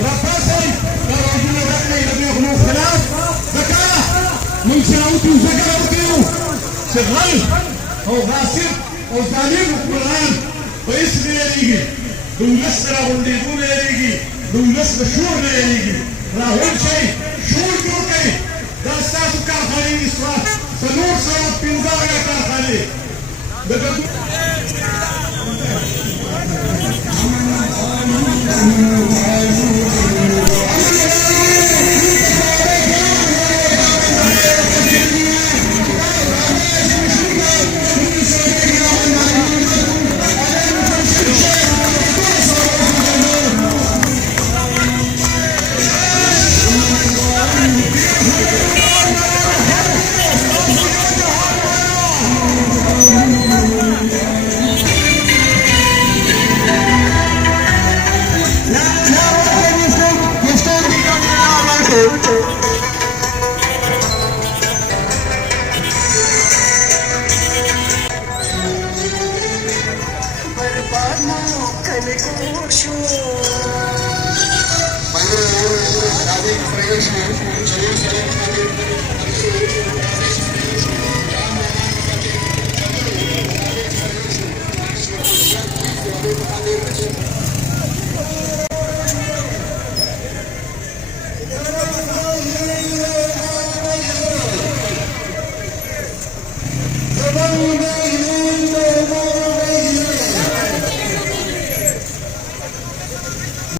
رفاسي الرجل الرقمي لم يغنوا خلاف ذكاء من شراوتي وذكاء شغال هو غاسر وظالم القرآن واسم يليجي دولس راهولي دول يليجي دولس مشهور يليجي راهول شيء شور جوكي دستاتو كارخاني إسراء سنور صوت بنزاغة كارخاني Thank you.